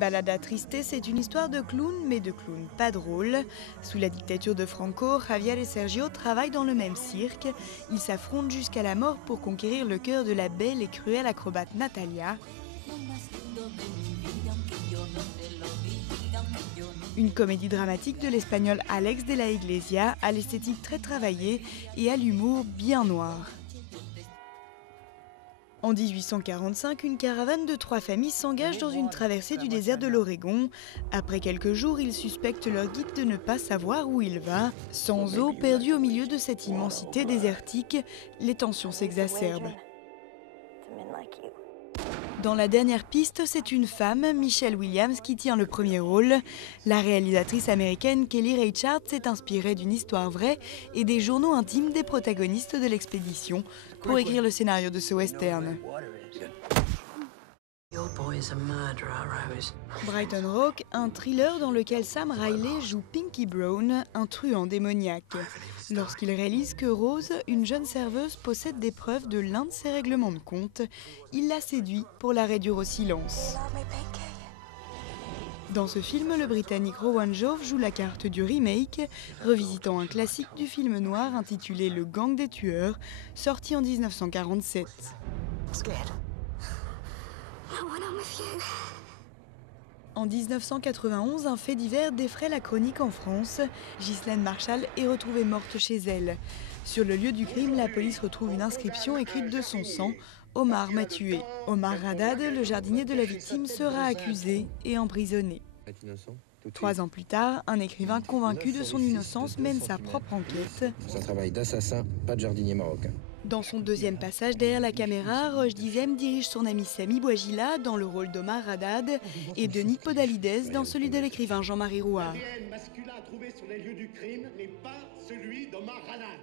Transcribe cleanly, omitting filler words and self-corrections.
Balada Triste, c'est une histoire de clown, mais de clown pas drôle. Sous la dictature de Franco, Javier et Sergio travaillent dans le même cirque. Ils s'affrontent jusqu'à la mort pour conquérir le cœur de la belle et cruelle acrobate Natalia. Une comédie dramatique de l'espagnol Alex de la Iglesia, à l'esthétique très travaillée et à l'humour bien noir. En 1845, une caravane de 3 familles s'engage dans une traversée du désert de l'Oregon. Après quelques jours, ils suspectent leur guide de ne pas savoir où il va. Sans eau, perdu au milieu de cette immensité désertique, les tensions s'exacerbent. Dans la dernière piste, c'est une femme, Michelle Williams, qui tient le premier rôle. La réalisatrice américaine Kelly Reichardt s'est inspirée d'une histoire vraie et des journaux intimes des protagonistes de l'expédition pour écrire le scénario de ce western. Brighton Rock, un thriller dans lequel Sam Riley joue Pinky Brown, un truand démoniaque. Lorsqu'il réalise que Rose, une jeune serveuse, possède des preuves de l'un de ses règlements de compte, il la séduit pour la réduire au silence. Dans ce film, le Britannique Rowan Jove joue la carte du remake, revisitant un classique du film noir intitulé Le Gang des tueurs, sorti en 1947. En 1991, un fait divers défraie la chronique en France. Ghislaine Marchal est retrouvée morte chez elle. Sur le lieu du crime, la police retrouve une inscription écrite de son sang « Omar m'a tué ». Omar Haddad, le jardinier de la victime, sera accusé et emprisonné. 3 ans plus tard, un écrivain convaincu de son innocence mène sa propre enquête. C'est un travail d'assassin, pas de jardinier marocain. Dans son deuxième passage derrière la caméra, Roche Dizem dirige son ami Sami Bouajila dans le rôle d'Omar Haddad et Denis Podalides dans celui de l'écrivain Jean-Marie Rouard. L'ADN masculin trouvé sur les lieux du crime n'est pas celui d'Omar Haddad.